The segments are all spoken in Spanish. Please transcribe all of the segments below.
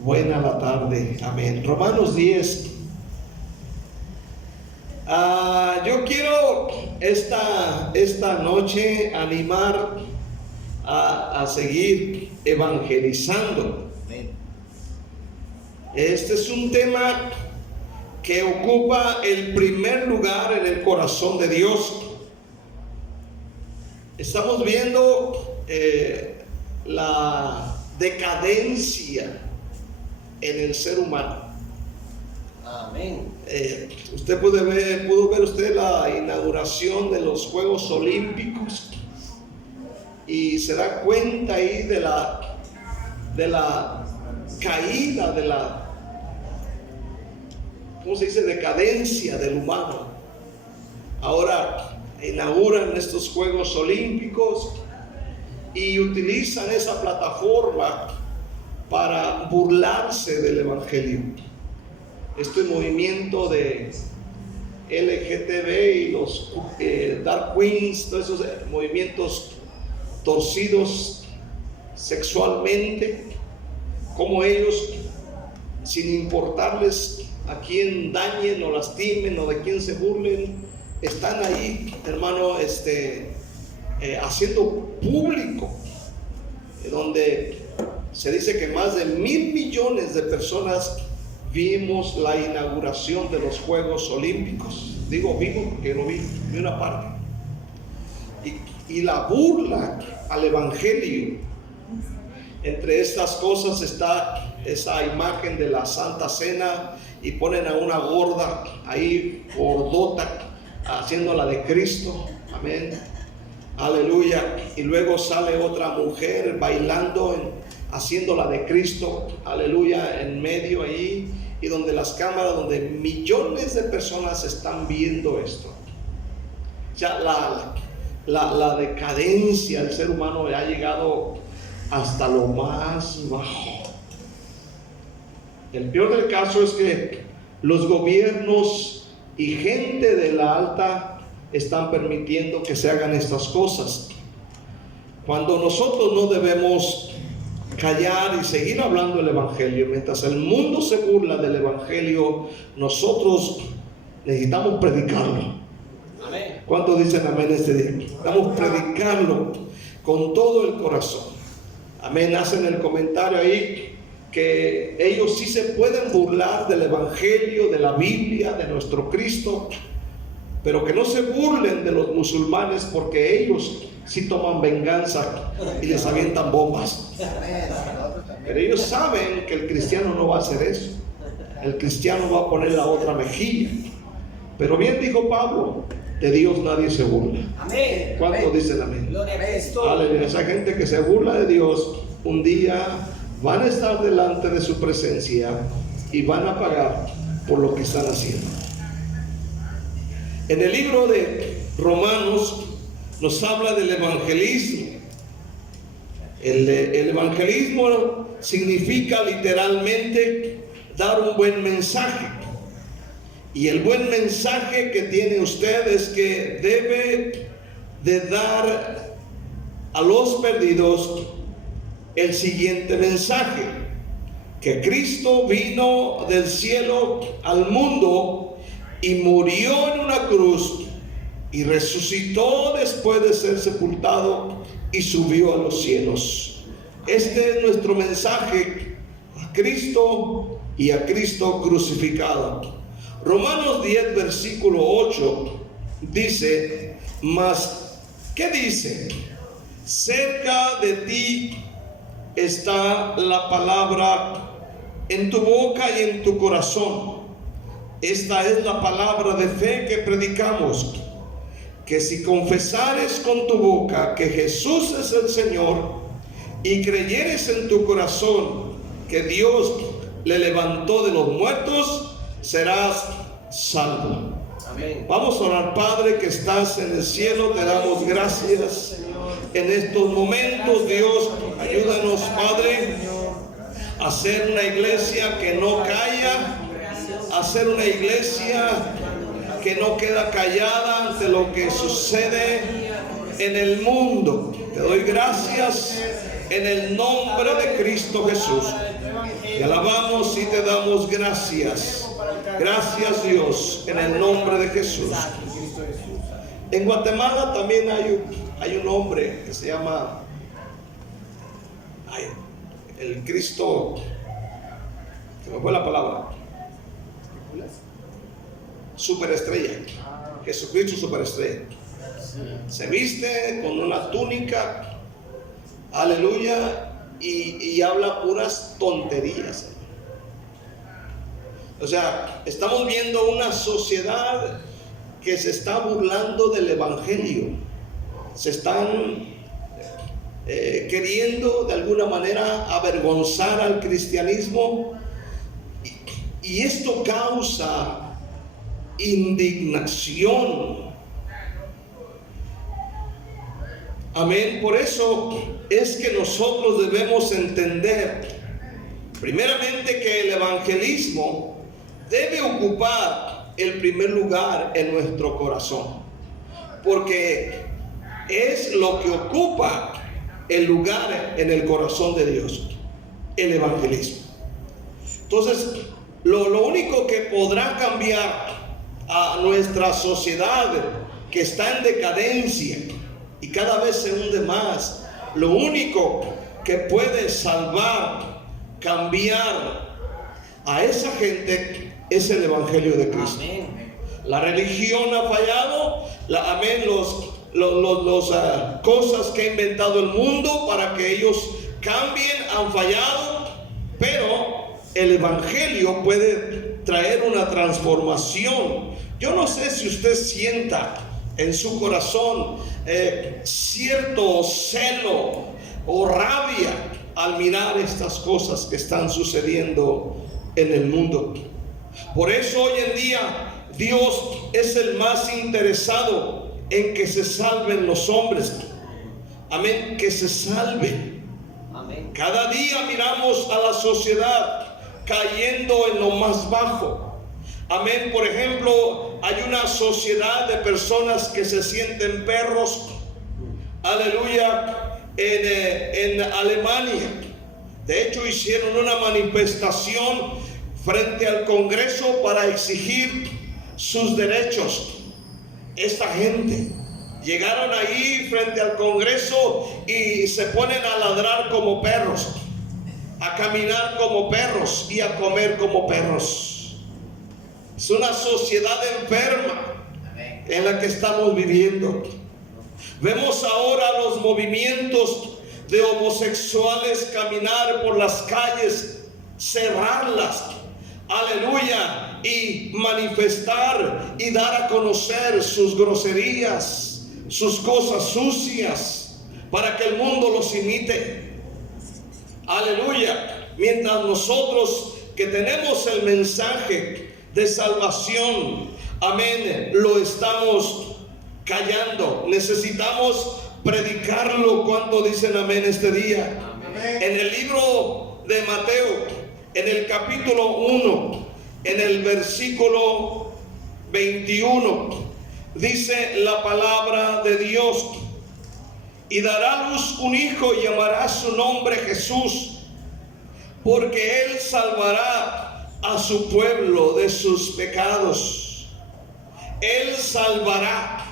Buena la tarde, amén. Romanos 10. Yo quiero esta noche animar a seguir evangelizando. Este es un tema que ocupa el primer lugar en el corazón de Dios. Estamos viendo la decadencia en el ser humano. Amén. Usted pudo ver usted la inauguración de los Juegos Olímpicos y se da cuenta ahí de la caída, de la, ¿cómo se dice?, decadencia del humano. Ahora inauguran estos Juegos Olímpicos y utilizan esa plataforma para burlarse del Evangelio. Este movimiento de LGTB y los Dark Queens, todos esos movimientos torcidos sexualmente, como ellos, sin importarles a quién dañen o lastimen o de quién se burlen, están ahí, hermano, haciendo público, donde se dice que más de 1,000 millones de personas vimos la inauguración de los Juegos Olímpicos. Digo vimos porque no vi una parte. Y la burla al Evangelio. Entre estas cosas está esa imagen de la Santa Cena y ponen a una gorda ahí, gordota, haciéndola de Cristo. Amén. Aleluya. Y luego sale otra mujer bailando, haciéndola de Cristo. Aleluya. En medio ahí, y donde las cámaras, donde millones de personas están viendo esto. Ya la decadencia del ser humano ha llegado hasta lo más bajo. El peor del caso es que los gobiernos y gente de la alta están permitiendo que se hagan estas cosas, cuando nosotros no debemos callar y seguir hablando el Evangelio. Mientras el mundo se burla del Evangelio, nosotros necesitamos predicarlo. Amén. ¿Cuántos dicen amén este día? Necesitamos predicarlo con todo el corazón. Amén. Hacen el comentario ahí que ellos sí se pueden burlar del Evangelio, de la Biblia, de nuestro Cristo, pero que no se burlen de los musulmanes, porque ellos sí toman venganza y les avientan bombas. Pero ellos saben que el cristiano no va a hacer eso. El cristiano va a poner la otra mejilla. Pero bien dijo Pablo, de Dios nadie se burla. Amén. ¿Cuántos dicen amén? Gloria a Cristo. Aleluya. Esa gente que se burla de Dios, un día van a estar delante de su presencia y van a pagar por lo que están haciendo. En el libro de Romanos nos habla del evangelismo. El evangelismo significa literalmente dar un buen mensaje. Y el buen mensaje que tiene usted es que debe de dar a los perdidos el siguiente mensaje: que Cristo vino del cielo al mundo y murió en una cruz y resucitó después de ser sepultado y subió a los cielos. Este es nuestro mensaje: a Cristo y a Cristo crucificado. Romanos 10 versículo 8 dice: mas ¿qué dice? Cerca de ti está la palabra, en tu boca y en tu corazón. Esta es la palabra de fe que predicamos, que si confesares con tu boca que Jesús es el Señor y creyeres en tu corazón que Dios le levantó de los muertos, serás salvo. Amén. Vamos a orar. Padre que estás en el cielo, te damos gracias en estos momentos. Dios, ayúdanos, Padre, a ser una iglesia que no calla, a ser una iglesia que no queda callada ante lo que sucede en el mundo. Te doy gracias en el nombre de Cristo Jesús. Te alabamos y te damos gracias. Gracias, Dios, en el nombre de Jesús. En Guatemala también hay un hombre que se llama el Cristo, se me fue la palabra, superestrella, Jesucristo superestrella. Se viste con una túnica, aleluya, y habla puras tonterías. O sea, estamos viendo una sociedad que se está burlando del evangelio. Se están queriendo de alguna manera avergonzar al cristianismo, y esto causa indignación. Amén. Por eso es que nosotros debemos entender primeramente que el evangelismo debe ocupar el primer lugar en nuestro corazón, porque es lo que ocupa el lugar en el corazón de Dios, el evangelismo. Entonces, lo único que podrá cambiar a nuestra sociedad que está en decadencia y cada vez se hunde más, lo único que puede salvar, cambiar a esa gente es el evangelio de Cristo. Amén. La religión ha fallado, amén, los cosas que ha inventado el mundo para que ellos cambien han fallado, pero el evangelio puede traer una transformación. Yo no sé si usted sienta en su corazón cierto celo o rabia al mirar estas cosas que están sucediendo en el mundo. Por eso hoy en día Dios es el más interesado en que se salven los hombres. Amén, que se salven. Amén. Cada día miramos a la sociedad cayendo en lo más bajo. Amén. Por ejemplo, hay una sociedad de personas que se sienten perros. Aleluya. En Alemania, de hecho, hicieron una manifestación frente al Congreso para exigir sus derechos. Esta gente llegaron ahí frente al Congreso y se ponen a ladrar como perros, a caminar como perros y a comer como perros. Es una sociedad enferma en la que estamos viviendo. Vemos ahora los movimientos de homosexuales caminar por las calles, cerrarlas, aleluya, y manifestar y dar a conocer sus groserías, sus cosas sucias, para que el mundo los imite. Aleluya. Mientras nosotros que tenemos el mensaje de salvación, amén, lo estamos callando. Necesitamos predicarlo. ¿Cuánto dicen amén este día? Amén. En el libro de Mateo, en el capítulo 1, en el versículo 21, dice la palabra de Dios: y dará a luz un hijo y llamará su nombre Jesús, porque él salvará a su pueblo de sus pecados. Él salvará.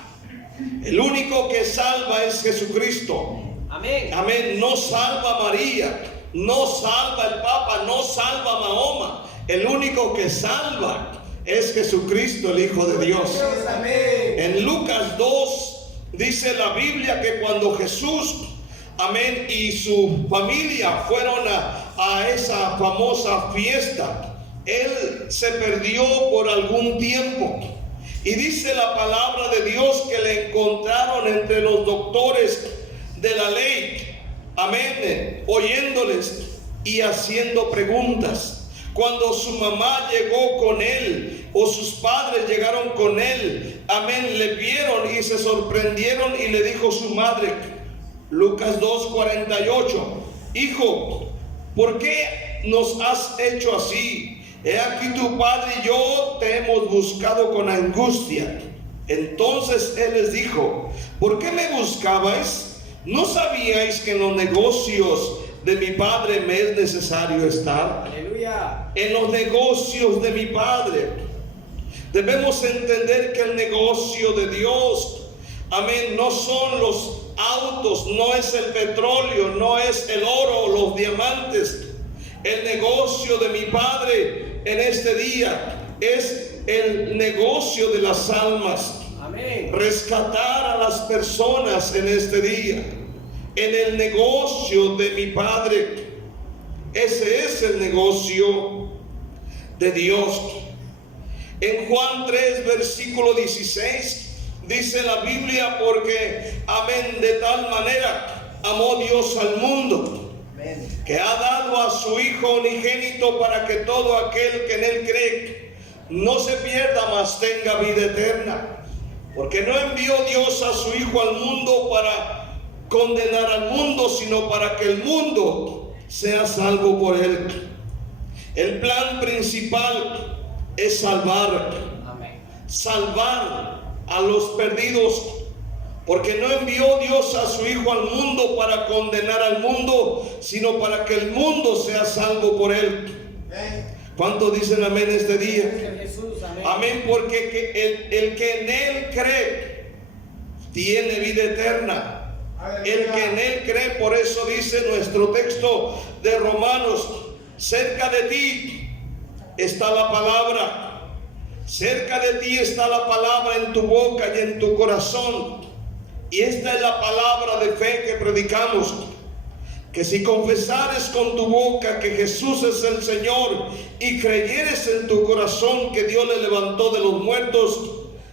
El único que salva es Jesucristo. Amén. Amén. No salva María, no salva el Papa, no salva Mahoma. El único que salva es Jesucristo, el Hijo de Dios. Amén. En Lucas 2 dice la Biblia que cuando Jesús, amén, y su familia fueron a esa famosa fiesta, él se perdió por algún tiempo. Y dice la palabra de Dios que le encontraron entre los doctores de la ley, amén, oyéndoles y haciendo preguntas. Cuando su mamá llegó con él o sus padres llegaron con él, amén, le vieron y se sorprendieron, y le dijo su madre, Lucas 2:48, hijo, ¿por qué nos has hecho así? He aquí tu padre y yo te hemos buscado con angustia. Entonces él les dijo, ¿por qué me buscabais? ¿No sabíais que en los negocios de mi Padre me es necesario estar? Aleluya. En los negocios de mi Padre. Debemos entender que el negocio de Dios, amén, no son los autos, no es el petróleo, no es el oro, los diamantes. El negocio de mi Padre en este día es el negocio de las almas. Amén. Rescatar a las personas en este día. En el negocio de mi Padre. Ese es el negocio de Dios. En Juan 3, versículo 16, dice la Biblia, porque, amén, de tal manera amó Dios al mundo, Amén. que ha dado a su Hijo unigénito para que todo aquel que en Él cree no se pierda, mas tenga vida eterna. Porque no envió Dios a su Hijo al mundo para condenar al mundo, sino para que el mundo sea salvo por Él. El plan principal es salvar a los perdidos, porque no envió Dios a su Hijo al mundo para condenar al mundo, sino para que el mundo sea salvo por Él. ¿Cuántos dicen amén este día? Jesús, amén. Amén, porque el que en Él cree tiene vida eterna. El que en Él cree, por eso dice nuestro texto de Romanos, cerca de ti está la palabra, cerca de ti está la palabra en tu boca y en tu corazón. Y esta es la palabra de fe que predicamos, que si confesares con tu boca que Jesús es el Señor y creyeres en tu corazón que Dios le levantó de los muertos,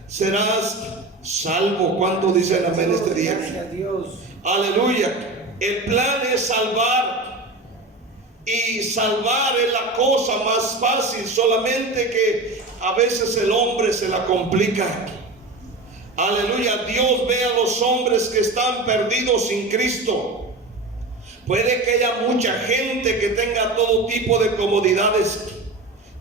serás salvo. ¿Cuántos dicen amén este día? Gracias a Dios. Aleluya. El plan es salvar. Y salvar es la cosa más fácil, solamente que a veces el hombre se la complica. Aleluya. Dios ve a los hombres que están perdidos sin Cristo. Puede que haya mucha gente que tenga todo tipo de comodidades,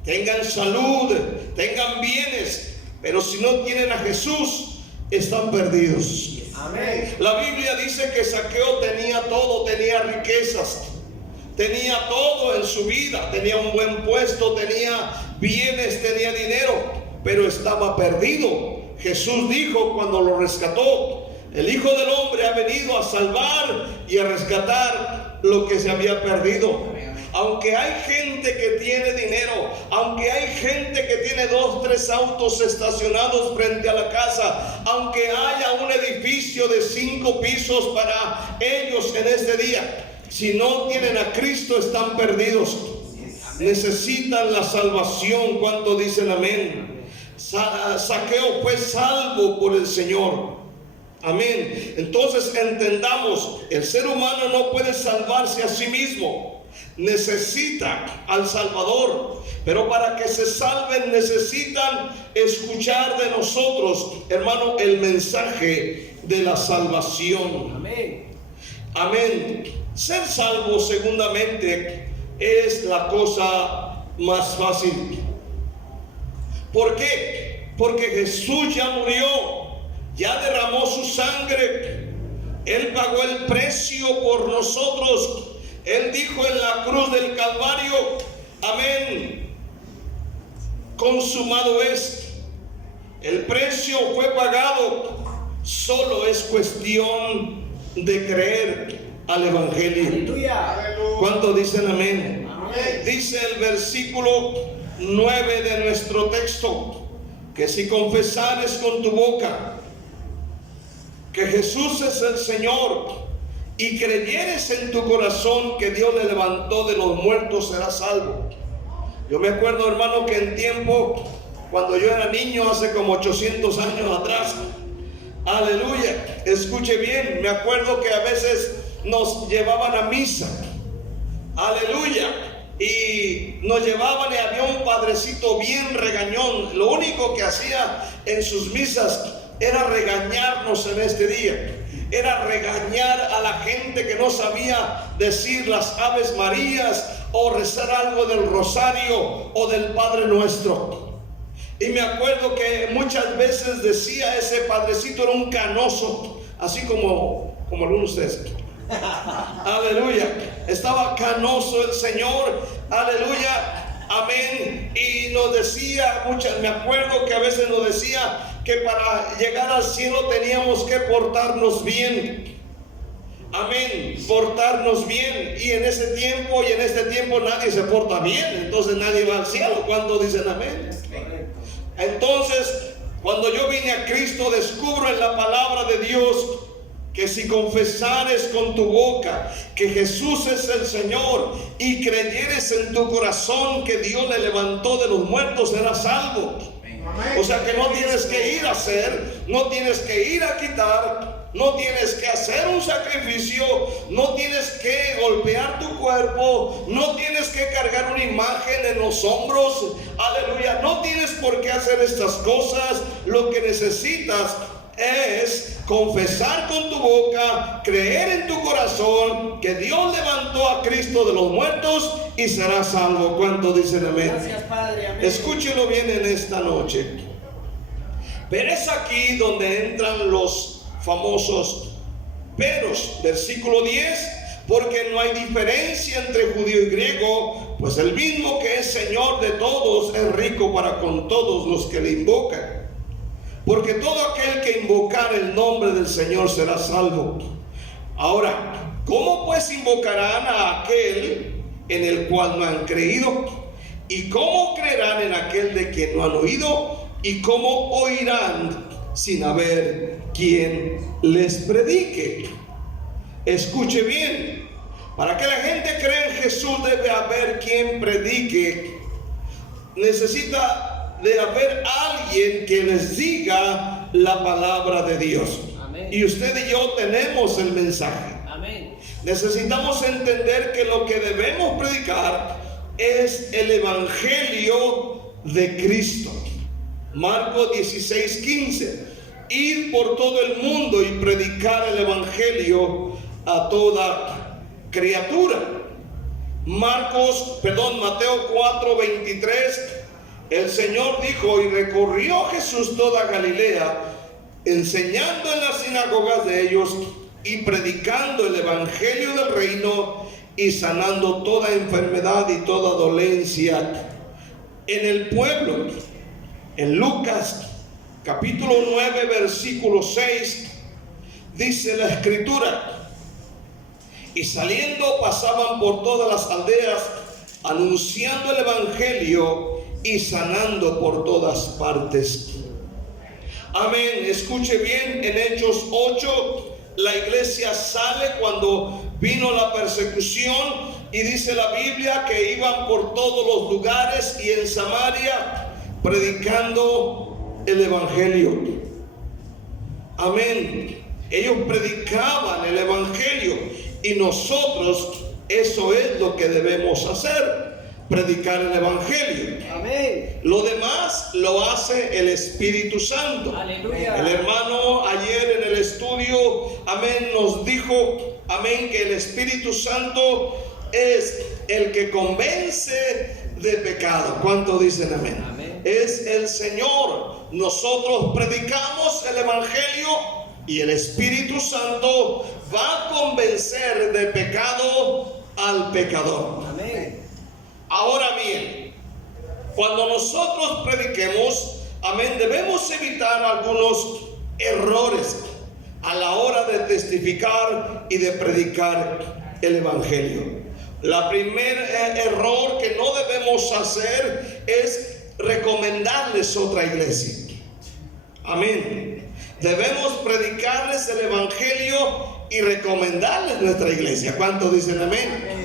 tengan salud, tengan bienes, pero si no tienen a Jesús, están perdidos. Amén. La Biblia dice que Zaqueo tenía todo, tenía riquezas, tenía todo en su vida, tenía un buen puesto, tenía bienes, tenía dinero, pero estaba perdido. Jesús dijo cuando lo rescató: el Hijo del Hombre ha venido a salvar y a rescatar lo que se había perdido. Aunque hay gente que tiene dinero, aunque hay gente que tiene 2, 3 autos estacionados frente a la casa, aunque haya un edificio de 5 pisos para ellos en este día, si no tienen a Cristo están perdidos. Necesitan la salvación. ¿Cuánto dicen amén? Zaqueo fue salvo por el Señor. Amén. Entonces entendamos, el ser humano no puede salvarse a sí mismo. Necesita al Salvador, pero para que se salven necesitan escuchar de nosotros, hermano, el mensaje de la salvación. Amén. Amén. Ser salvo, segundamente, es la cosa más fácil. ¿Por qué? Porque Jesús ya murió, ya derramó su sangre, Él pagó el precio por nosotros. Él dijo en la cruz del Calvario, amén, consumado es. El precio fue pagado, solo es cuestión de creer al Evangelio. Aleluya. ¿Cuántos dicen amén? Amén. Dice el versículo 9 de nuestro texto, que si confesares con tu boca que Jesús es el Señor y creyeres en tu corazón que Dios le levantó de los muertos, serás salvo. Yo me acuerdo, hermano, que en tiempo, cuando yo era niño, hace como 800 años atrás, aleluya, escuche bien, me acuerdo que a veces nos llevaban a misa, aleluya, y nos llevaban y había un padrecito bien regañón. Lo único que hacía en sus misas era regañarnos en este día, era regañar a la gente que no sabía decir las Aves Marías o rezar algo del rosario o del Padre Nuestro. Y me acuerdo que muchas veces decía, ese padrecito era un canoso, así como como algunos de ustedes. Aleluya. Estaba canoso el Señor. Aleluya. Amén. Y nos decía, me acuerdo que a veces nos decía que para llegar al cielo teníamos que portarnos bien. Amén, portarnos bien. Y en ese tiempo y en este tiempo nadie se porta bien, entonces nadie va al cielo. ¿Cuántos dicen amén? Entonces, cuando yo vine a Cristo, descubro en la palabra de Dios que si confesares con tu boca que Jesús es el Señor y creyeres en tu corazón que Dios le levantó de los muertos, serás salvo. O sea que no tienes que ir a hacer, no tienes que ir a quitar, no tienes que hacer un sacrificio, no tienes que golpear tu cuerpo, no tienes que cargar una imagen en los hombros. Aleluya, no tienes por qué hacer estas cosas. Lo que necesitas es confesar con tu boca, creer en tu corazón que Dios levantó a Cristo de los muertos y serás salvo. ¿Cuántos dicen amén? Gracias, Padre. Amén. Escúchelo bien en esta noche. Pero es aquí donde entran los famosos peros. Versículo 10: porque no hay diferencia entre judío y griego, pues el mismo que es Señor de todos es rico para con todos los que le invocan. Porque todo aquel que invocar el nombre del Señor será salvo. Ahora, ¿cómo pues invocarán a aquel en el cual no han creído? ¿Y cómo creerán en aquel de quien no han oído? ¿Y cómo oirán sin haber quien les predique? Escuche bien. Para que la gente crea en Jesús debe haber quien predique. Necesita de haber alguien que les diga la palabra de Dios. Amén. Y usted y yo tenemos el mensaje. Amén. Necesitamos entender que lo que debemos predicar es el evangelio de Cristo. Marcos 16:15: id por todo el mundo y predicar el evangelio a toda criatura. Mateo 4:23: el Señor dijo, y recorrió Jesús toda Galilea, enseñando en las sinagogas de ellos y predicando el evangelio del reino y sanando toda enfermedad y toda dolencia en el pueblo. En Lucas capítulo 9 versículo 6 dice la escritura: y saliendo pasaban por todas las aldeas anunciando el evangelio y sanando por todas partes. Amén. Escuche bien, en Hechos 8 la iglesia sale cuando vino la persecución y dice la Biblia que iban por todos los lugares y en Samaria predicando el evangelio. Amén. Ellos predicaban el evangelio y nosotros eso es lo que debemos hacer. Predicar el evangelio. Amén. Lo demás lo hace el Espíritu Santo. Aleluya. El hermano ayer en el estudio, amén, nos dijo, amén, que el Espíritu Santo es el que convence de pecado. ¿Cuántos dicen amén? Amén. Es el Señor. Nosotros predicamos el evangelio y el Espíritu Santo va a convencer de pecado al pecador. Amén. Ahora bien, cuando nosotros prediquemos, amén, debemos evitar algunos errores a la hora de testificar y de predicar el evangelio. La primer error que no debemos hacer es recomendarles otra iglesia. Amén. Debemos predicarles el evangelio y recomendarles nuestra iglesia. ¿Cuántos dicen amén?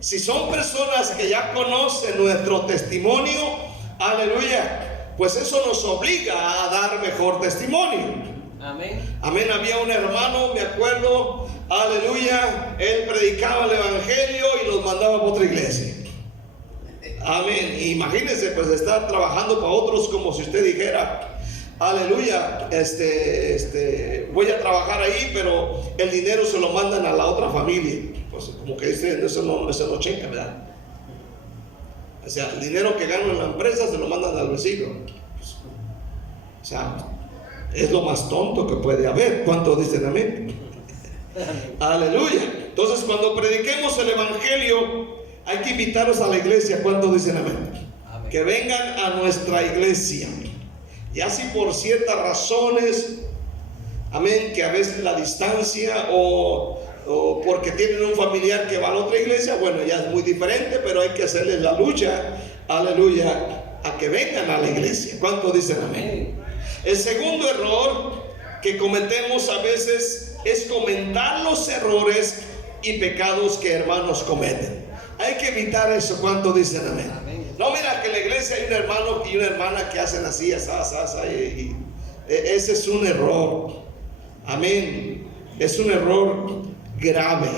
Si son personas que ya conocen nuestro testimonio, aleluya, pues eso nos obliga a dar mejor testimonio. Amén. Amén. Había un hermano, me acuerdo, aleluya, él predicaba el evangelio y los mandaba para otra iglesia. Amén. Imagínense pues estar trabajando para otros como si usted dijera, aleluya, voy a trabajar ahí, pero el dinero se lo mandan a la otra familia. Pues como que dice, eso no checa, ¿verdad? O sea, el dinero que ganan en la empresa se lo mandan al vecino. Pues, o sea, es lo más tonto que puede haber. ¿Cuántos dicen amén? Aleluya. Entonces, cuando prediquemos el evangelio, hay que invitarlos a la iglesia. ¿Cuántos dicen amén? Amén. Que vengan a nuestra iglesia. Y así por ciertas razones, amén, que a veces la distancia o porque tienen un familiar que va a la otra iglesia, bueno, ya es muy diferente, pero hay que hacerles la lucha, aleluya, a que vengan a la iglesia. ¿Cuántos dicen amén? El segundo error que cometemos a veces es comentar los errores y pecados que hermanos cometen. Hay que evitar eso. ¿Cuántos dicen amén? No, mira que en la iglesia hay un hermano y una hermana que hacen así, y ese es un error. Amén. Es un error grave.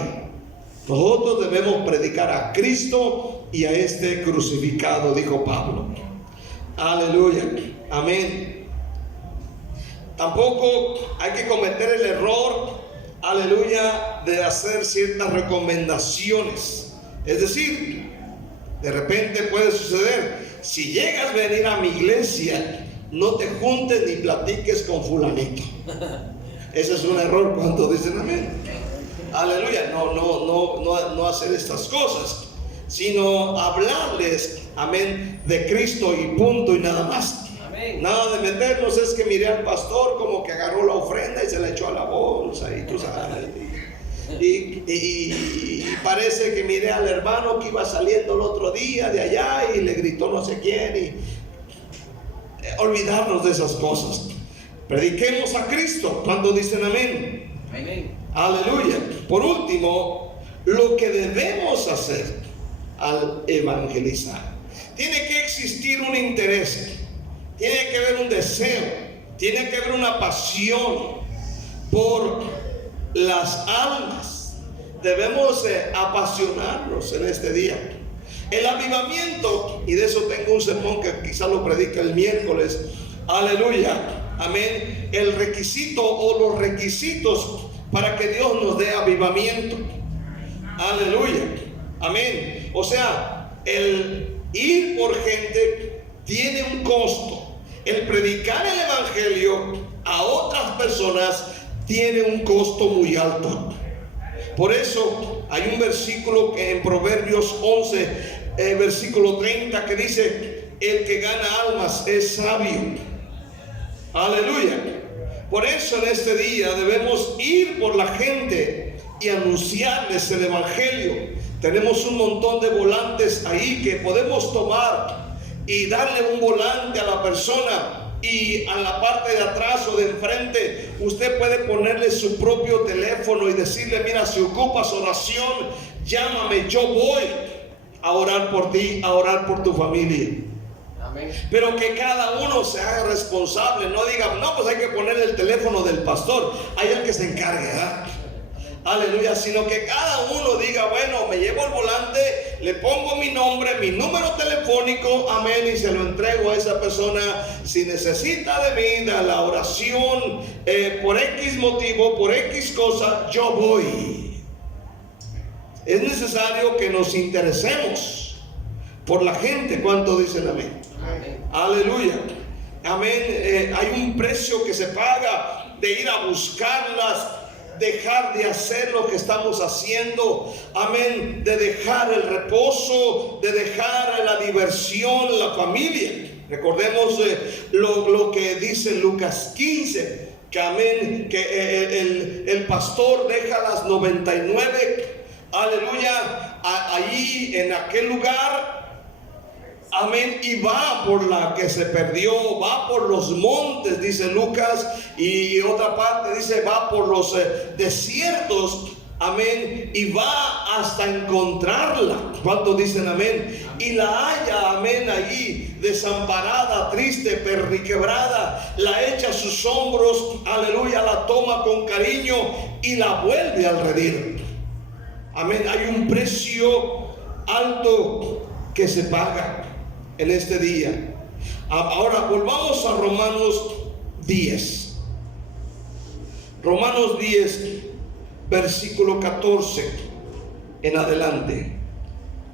Nosotros debemos predicar a Cristo y a este crucificado, dijo Pablo. Aleluya. Amén. Tampoco hay que cometer el error, aleluya, de hacer ciertas recomendaciones. Es decir, de repente puede suceder, si llegas a venir a mi iglesia, no te juntes ni platiques con fulanito. Ese es un error. Cuando dicen amén. Aleluya. No hacer estas cosas, sino hablarles, amén, de Cristo y punto y nada más. Amén. Nada de meternos. Es que miré al pastor como que agarró la ofrenda y se la echó a la bolsa, y tú sabes, y parece que miré al hermano que iba saliendo el otro día de allá y le gritó no sé quién, y olvidarnos de esas cosas. Prediquemos a Cristo. Cuando dicen amén. Amén. Aleluya. Por último, lo que debemos hacer al evangelizar, tiene que existir un interés, tiene que haber un deseo, tiene que haber una pasión por las almas. Debemos apasionarnos en este día. El avivamiento, y de eso tengo un sermón que quizá lo predique el miércoles. Aleluya. Amén. El requisito o los requisitos para que Dios nos dé avivamiento. Aleluya. Amén. O sea, el ir por gente tiene un costo. El predicar el evangelio a otras personas tiene un costo muy alto. Por eso hay un versículo en Proverbios 11, versículo 30, que dice: el que gana almas es sabio. Aleluya. Por eso en este día debemos ir por la gente y anunciarles el evangelio. Tenemos un montón de volantes ahí que podemos tomar y darle un volante a la persona, y a la parte de atrás o de enfrente usted puede ponerle su propio teléfono y decirle: mira, si ocupas oración, llámame, yo voy a orar por ti, a orar por tu familia. Pero que cada uno se haga responsable. No diga, no, pues hay que ponerle el teléfono del pastor, hay el que se encargue, ¿verdad? Aleluya. Sino que cada uno diga, bueno, me llevo el volante, le pongo mi nombre, mi número telefónico, amén, y se lo entrego a esa persona. Si necesita de mí, de la oración, por X motivo, por X cosa, yo voy. Es necesario que nos interesemos por la gente. ¿Cuánto dicen amén? Amén. Aleluya. Amén. Hay un precio que se paga de ir a buscarlas, dejar de hacer lo que estamos haciendo. Amén. De dejar el reposo, de dejar la diversión, la familia. Recordemos lo que dice Lucas 15, que amén, que el pastor deja las 99, aleluya, allí en aquel lugar. Amén. Y va por la que se perdió, va por los montes, dice Lucas, y otra parte dice va por los desiertos. Amén. Y va hasta encontrarla. ¿Cuántos dicen amén? Y la halla, amén, allí desamparada, triste, perniquebrada, la echa a sus hombros, aleluya, la toma con cariño y la vuelve al redil. Amén. Hay un precio alto que se paga en este día. Ahora volvamos a Romanos 10. Romanos 10, versículo 14 en adelante.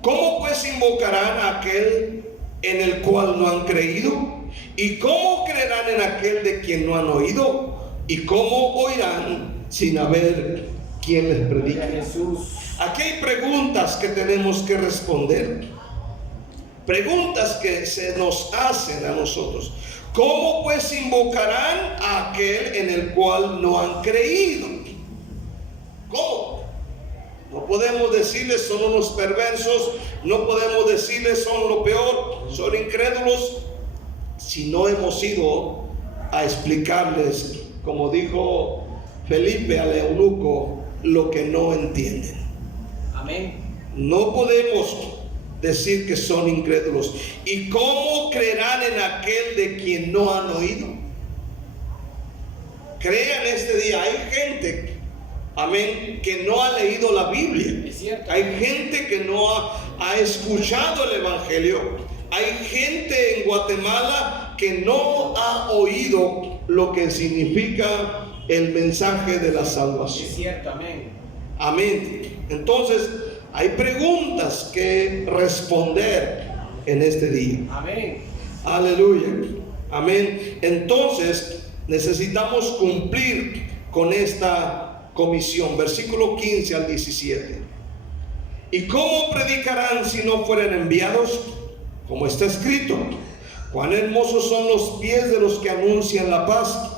¿Cómo pues invocarán a aquel en el cual no han creído? ¿Y cómo creerán en aquel de quien no han oído? ¿Y cómo oirán sin haber ¿quién les predica? Jesús. Aquí hay preguntas que tenemos que responder. Preguntas que se nos hacen a nosotros. ¿Cómo pues invocarán a aquel en el cual no han creído? ¿Cómo? No podemos decirles son unos perversos, no podemos decirles son lo peor, son incrédulos, si no hemos ido a explicarles, como dijo Felipe al eunuco, lo que no entienden. Amén. No podemos decir que son incrédulos. ¿Y cómo creerán en aquel de quien no han oído? Crean este día. Hay gente, amén, que no ha leído la Biblia. Es cierto. Hay gente que no ha escuchado el Evangelio. Hay gente en Guatemala que no ha oído lo que significa el mensaje de la salvación. Es cierto, amén. Amén. Entonces, hay preguntas que responder en este día. Amén. Aleluya. Amén. Entonces, necesitamos cumplir con esta comisión. Versículo 15 al 17. ¿Y cómo predicarán si no fueren enviados? Como está escrito: cuán hermosos son los pies de los que anuncian la paz,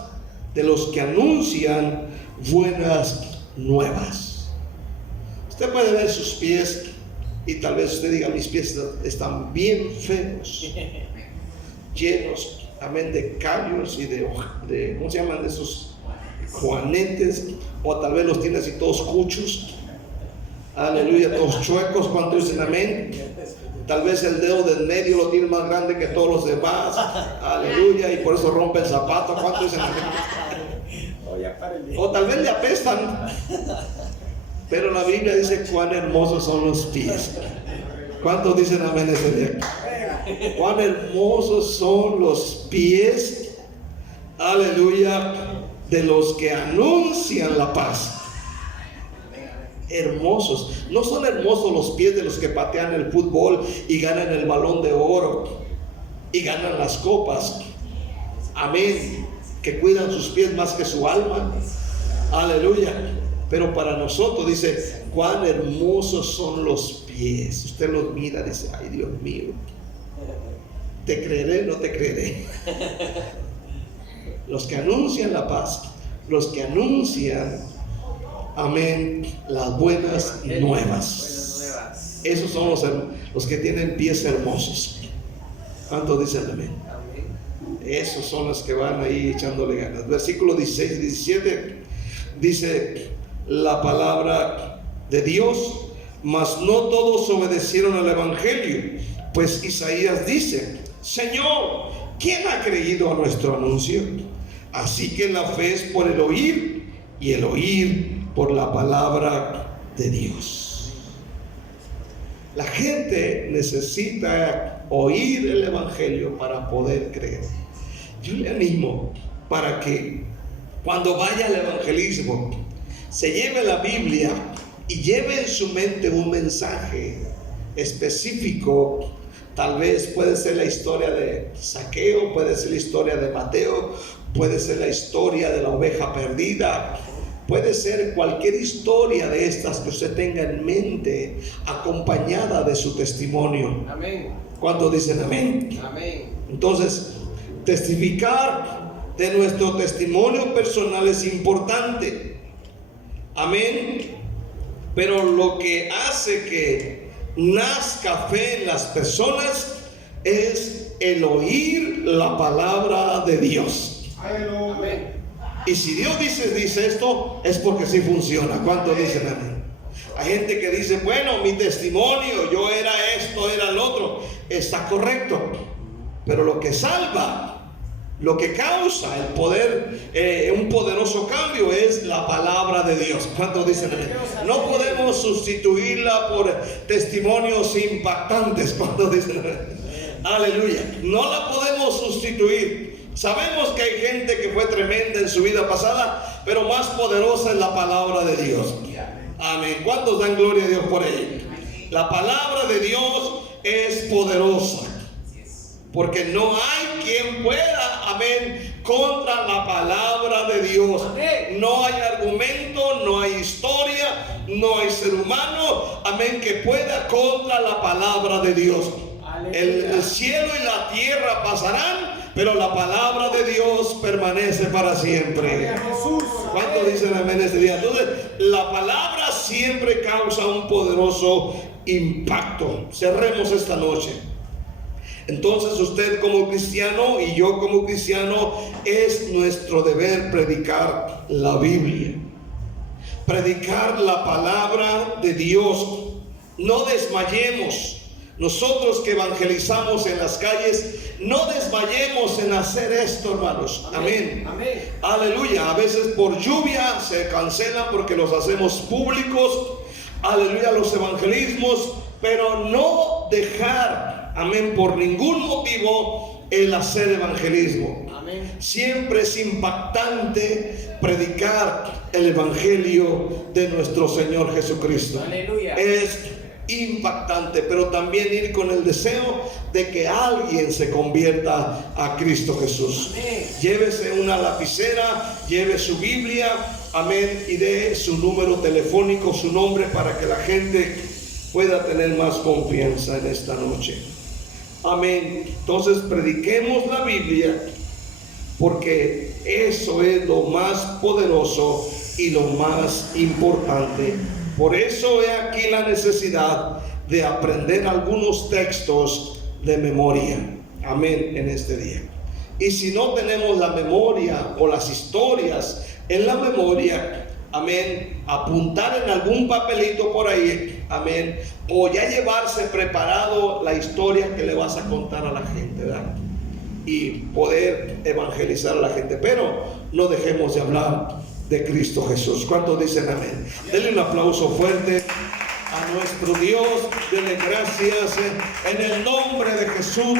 de los que anuncian buenas nuevas. Usted puede ver sus pies y tal vez usted diga: mis pies están bien feos, llenos, amén, de callos y de ¿cómo se llaman? De esos juanetes, o tal vez los tiene así todos cuchos, aleluya, todos chuecos. ¿Cuántos dicen amén? Tal vez el dedo del medio lo tiene más grande que todos los demás, aleluya, y por eso rompe el zapato. ¿Cuántos dicen amén? O tal vez le apestan. Pero la Biblia dice cuán hermosos son los pies. ¿Cuántos dicen amén ese día? Cuán hermosos son los pies, aleluya, de los que anuncian la paz. Hermosos. No son hermosos los pies de los que patean el fútbol y ganan el balón de oro y ganan las copas. Amén. Que cuidan sus pies más que su alma. Aleluya. Pero para nosotros dice, cuán hermosos son los pies. Usted los mira y dice: ay, Dios mío, ¿te creeré o no te creeré? Los que anuncian la paz, los que anuncian, amén, las buenas nuevas. Esos son los que tienen pies hermosos. ¿Cuántos dicen amén? Esos son los que van ahí echándole ganas. Versículo 16 y 17 dice la palabra de Dios: mas no todos obedecieron al Evangelio, pues Isaías dice: Señor, ¿quién ha creído a nuestro anuncio? Así que la fe es por el oír, y el oír por la palabra de Dios. La gente necesita oír el Evangelio para poder creer. Yo le animo para que cuando vaya al evangelismo se lleve la Biblia y lleve en su mente un mensaje específico. Tal vez puede ser la historia de Zaqueo, puede ser la historia de Mateo, puede ser la historia de la oveja perdida, puede ser cualquier historia de estas que usted tenga en mente, acompañada de su testimonio. Amén. ¿Cuántos dicen amén? Amén. Entonces, testificar de nuestro testimonio personal es importante. Amén. Pero lo que hace que nazca fe en las personas es el oír la palabra de Dios. Amén. Y si Dios dice esto, es porque sí funciona. ¿Cuántos dicen amén? Hay gente que dice: bueno, mi testimonio, yo era esto, era el otro. Está correcto. Pero lo que salva, lo que causa el poder, un poderoso cambio, es la palabra de Dios. ¿Cuántos dicen amén? No podemos sustituirla por testimonios impactantes. ¿Cuántos dicen amén? Aleluya. No la podemos sustituir. Sabemos que hay gente que fue tremenda en su vida pasada, pero más poderosa es la palabra de Dios. Amén. ¿Cuántos dan gloria a Dios por ella? La palabra de Dios es poderosa, porque no hay quien pueda, amén, contra la palabra de Dios. Amén. No hay argumento, no hay historia, no hay ser humano, amén, que pueda contra la palabra de Dios. El cielo y la tierra pasarán, pero la palabra de Dios permanece para siempre. Jesús. ¿Cuántos dicen amén este día? Entonces, la palabra siempre causa un poderoso impacto. Cerremos esta noche. Entonces, usted como cristiano y yo como cristiano, es nuestro deber predicar la Biblia, predicar la palabra de Dios. No desmayemos. Nosotros que evangelizamos en las calles, no desmayemos en hacer esto, hermanos. Amén. Amén. Aleluya. A veces por lluvia se cancelan porque los hacemos públicos. Aleluya, los evangelismos. Pero no dejar, amén, por ningún motivo el hacer evangelismo. Amén. Siempre es impactante predicar el evangelio de nuestro Señor Jesucristo. Aleluya. Es impactante, pero también ir con el deseo de que alguien se convierta a Cristo Jesús. Amén. Llévese una lapicera, lleve su Biblia, amén, y dé su número telefónico, su nombre, para que la gente pueda tener más confianza en esta noche. Amén. Entonces prediquemos la Biblia, porque eso es lo más poderoso y lo más importante. Por eso he aquí la necesidad de aprender algunos textos de memoria. Amén, en este día. Y si no tenemos la memoria o las historias en la memoria, amén, apuntar en algún papelito por ahí, amén, o ya llevarse preparado la historia que le vas a contar a la gente, ¿verdad? Y poder evangelizar a la gente. Pero no dejemos de hablar de Cristo Jesús. ¿Cuántos dicen amén? Denle un aplauso fuerte a nuestro Dios. Denle gracias en el nombre de Jesús.